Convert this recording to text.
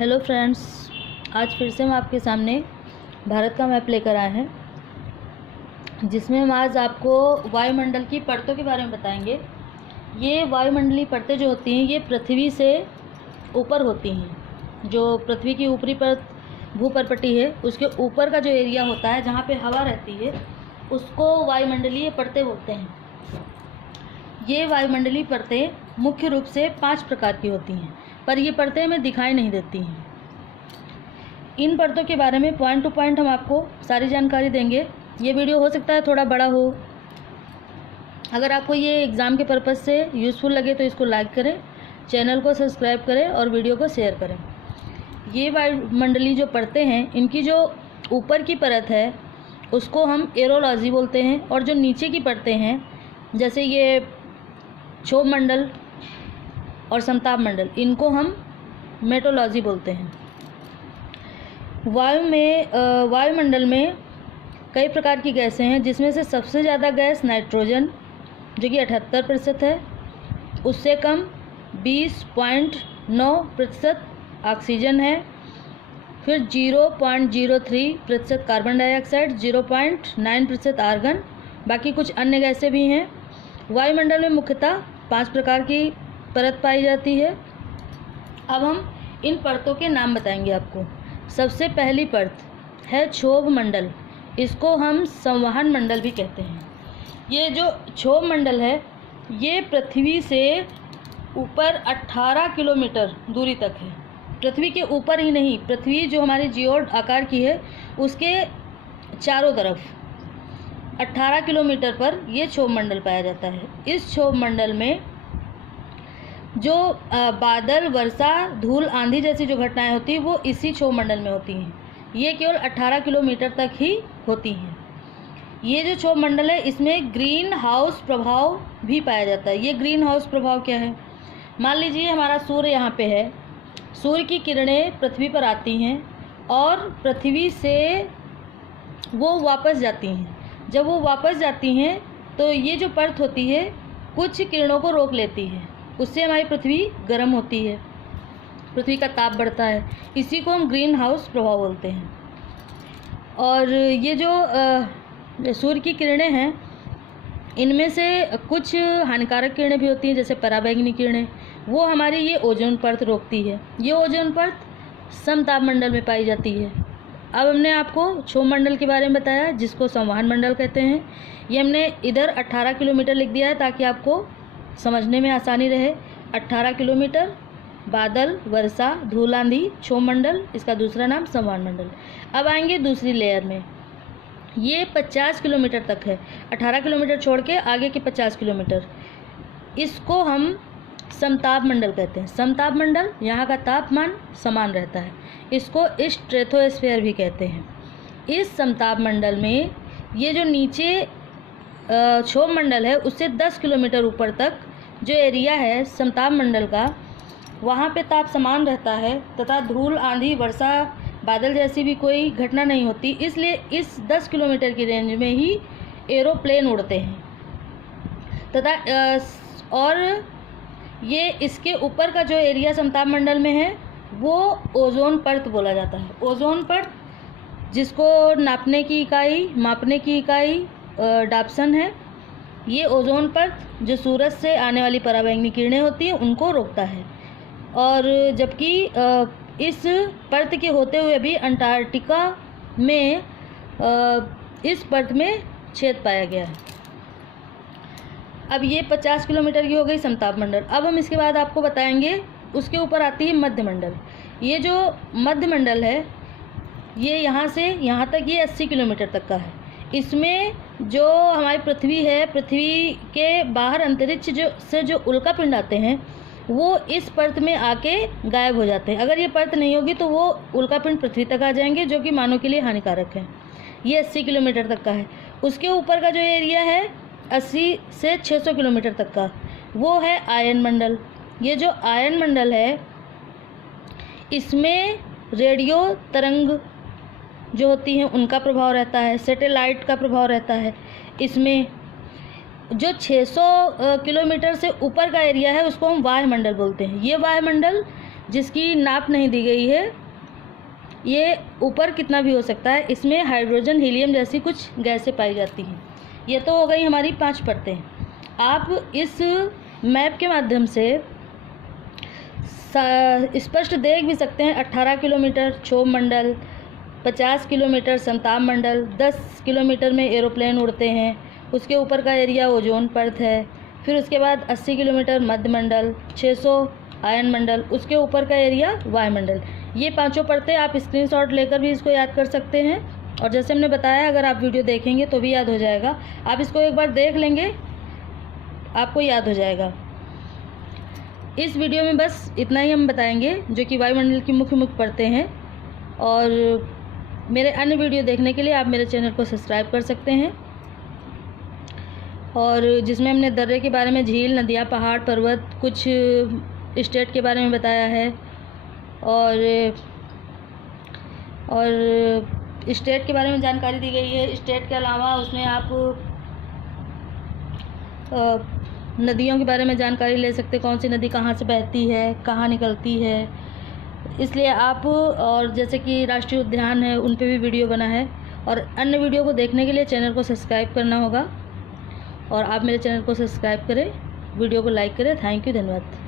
Hello friends, आज फिर से हम आपके सामने भारत का मैप लेकर आए हैं, जिसमें हम आज आपको वायुमंडल की परतों के बारे में बताएंगे। ये वायुमंडलीय परतें जो होती हैं ये पृथ्वी से ऊपर होती हैं। जो पृथ्वी की ऊपरी परत भूपर्पटी है उसके ऊपर का जो एरिया होता है जहाँ पे हवा रहती है उसको वायुमंडलीय परतें बोलते हैं। ये वायुमंडलीय परतें मुख्य रूप से 5 प्रकार की होती हैं, पर ये परतें हमें दिखाई नहीं देती हैं। इन परतों के बारे में पॉइंट टू पॉइंट हम आपको सारी जानकारी देंगे। ये वीडियो हो सकता है थोड़ा बड़ा हो। अगर आपको ये एग्ज़ाम के पर्पज़ से यूज़फुल लगे तो इसको लाइक करें, चैनल को सब्सक्राइब करें और वीडियो को शेयर करें। ये वायुमंडलीय जो परतें हैं इनकी जो ऊपर की परत है उसको हम एरोलॉजी बोलते हैं, और जो नीचे की परतें हैं जैसे ये क्षोभ मंडल और समताप मंडल इनको हम मेटोलॉजी बोलते हैं। वायुमंडल में कई प्रकार की गैसें हैं, जिसमें से सबसे ज़्यादा गैस नाइट्रोजन जो कि 78% है, उससे कम 20.9% ऑक्सीजन है, फिर 0.03% कार्बन डाइऑक्साइड, 0.9% आर्गन, बाकी कुछ अन्य गैसें भी हैं। वायुमंडल में मुख्यतः 5 प्रकार की परत पाई जाती है। अब हम इन परतों के नाम बताएंगे आपको। सबसे पहली परत है क्षोभ मंडल, इसको हम संवहन मंडल भी कहते हैं। ये जो क्षोभ मंडल है ये पृथ्वी से ऊपर 18 किलोमीटर दूरी तक है। पृथ्वी के ऊपर ही नहीं, पृथ्वी जो हमारी जियोड आकार की है उसके चारों तरफ 18 किलोमीटर पर यह क्षोभ मंडल पाया जाता है। इस क्षोभ मंडल में जो बादल, वर्षा, धूल, आंधी जैसी जो घटनाएं होती हैं वो इसी क्षोभ मंडल में होती हैं। ये केवल 18 किलोमीटर तक ही होती हैं। ये जो क्षोभ मंडल है इसमें ग्रीन हाउस प्रभाव भी पाया जाता है। ये ग्रीन हाउस प्रभाव क्या है? मान लीजिए हमारा सूर्य यहाँ पे है, सूर्य की किरणें पृथ्वी पर आती हैं और पृथ्वी से वो वापस जाती हैं। जब वो वापस जाती हैं तो ये जो परत होती है कुछ किरणों को रोक लेती है, उससे हमारी पृथ्वी गर्म होती है, पृथ्वी का ताप बढ़ता है। इसी को हम ग्रीन हाउस प्रभाव बोलते हैं। और ये जो सूर्य की किरणें हैं इनमें से कुछ हानिकारक किरणें भी होती हैं, जैसे पराबैंगनी किरणें, वो हमारी ये ओजोन परत रोकती है। ये ओजोन परत समताप मंडल में पाई जाती है। अब हमने आपको क्षोभ मंडल के बारे में बताया जिसको संवहन मंडल कहते हैं। ये हमने इधर 18 किलोमीटर लिख दिया है ताकि आपको समझने में आसानी रहे। 18 किलोमीटर, बादल, वर्षा, धूल, आंधी, क्षोभ मंडल, इसका दूसरा नाम संवहन मंडल। अब आएंगे दूसरी लेयर में। ये 50 किलोमीटर तक है, 18 किलोमीटर छोड़ के आगे के 50 किलोमीटर, इसको हम समताप मंडल कहते हैं। समताप मंडल, यहाँ का तापमान समान रहता है, इसको स्ट्रेटोस्फीयर भी कहते हैं। इस समताप मंडल में ये जो नीचे क्षोभ मंडल है उससे 10 किलोमीटर ऊपर तक जो एरिया है समताप मंडल का, वहाँ पे ताप समान रहता है तथा धूल, आंधी, वर्षा, बादल जैसी भी कोई घटना नहीं होती। इसलिए इस 10 किलोमीटर की रेंज में ही एरोप्लेन उड़ते हैं तथा और ये इसके ऊपर का जो एरिया समताप मंडल में है वो ओजोन परत बोला जाता है। ओजोन परत जिसको मापने की इकाई डाप्सन है। ये ओजोन परत जो सूरज से आने वाली पराबैंगनी किरणें होती हैं उनको रोकता है। और जबकि इस परत के होते हुए भी अंटार्कटिका में इस परत में छेद पाया गया है। अब ये 50 किलोमीटर की हो गई समताप मंडल। अब हम इसके बाद आपको बताएंगे उसके ऊपर आती है मध्य मंडल। ये जो मध्य मंडल है ये यहाँ से यहाँ तक ये 80 किलोमीटर तक का है। इसमें जो हमारी पृथ्वी है, पृथ्वी के बाहर अंतरिक्ष से जो उल्कापिंड आते हैं वो इस परत में आके गायब हो जाते हैं। अगर ये परत नहीं होगी तो वो उल्कापिंड पृथ्वी तक आ जाएंगे, जो कि मानव के लिए हानिकारक है। ये 80 किलोमीटर तक का है। उसके ऊपर का जो एरिया है 80 से 600 किलोमीटर तक का, वो है आयन मंडल। ये जो आयन मंडल है इसमें रेडियो तरंग जो होती हैं उनका प्रभाव रहता है, सैटेलाइट का प्रभाव रहता है। इसमें जो 600 किलोमीटर से ऊपर का एरिया है उसको हम वायुमंडल बोलते हैं। ये वायुमंडल जिसकी नाप नहीं दी गई है। ये ऊपर कितना भी हो सकता है। इसमें हाइड्रोजन, हीलियम जैसी कुछ गैसें पाई जाती हैं। ये तो हो गई हमारी 5 परतें। आप इस मैप के माध्यम से स्पष्ट देख भी सकते हैं। 18 किलोमीटर क्षोभ मंडल, 50 किलोमीटर संताप मंडल, 10 किलोमीटर में एरोप्लेन उड़ते हैं, उसके ऊपर का एरिया ओजोन परत है। फिर उसके बाद 80 किलोमीटर मध्य मंडल, 600 आयन मंडल, उसके ऊपर का एरिया वायुमंडल। ये 5 परतें आप स्क्रीनशॉट लेकर भी इसको याद कर सकते हैं। और जैसे हमने बताया, अगर आप वीडियो देखेंगे तो भी याद हो जाएगा। आप इसको एक बार देख लेंगे, आपको याद हो जाएगा। इस वीडियो में बस इतना ही हम बताएंगे, जो कि वायुमंडल की मुख्य परतें हैं। और मेरे अन्य वीडियो देखने के लिए आप मेरे चैनल को सब्सक्राइब कर सकते हैं, और जिसमें हमने दर्रे के बारे में, झील, नदियाँ, पहाड़, पर्वत, कुछ स्टेट के बारे में बताया है। और स्टेट के बारे में जानकारी दी गई है। स्टेट के अलावा उसमें आप नदियों के बारे में जानकारी ले सकते, कौन सी नदी कहाँ से बहती है, कहाँ निकलती है। इसलिए आप, और जैसे कि राष्ट्रीय उद्यान है, उन पे भी वीडियो बना है। और अन्य वीडियो को देखने के लिए चैनल को सब्सक्राइब करना होगा, और आप मेरे चैनल को सब्सक्राइब करें, वीडियो को लाइक करें। थैंक यू, धन्यवाद।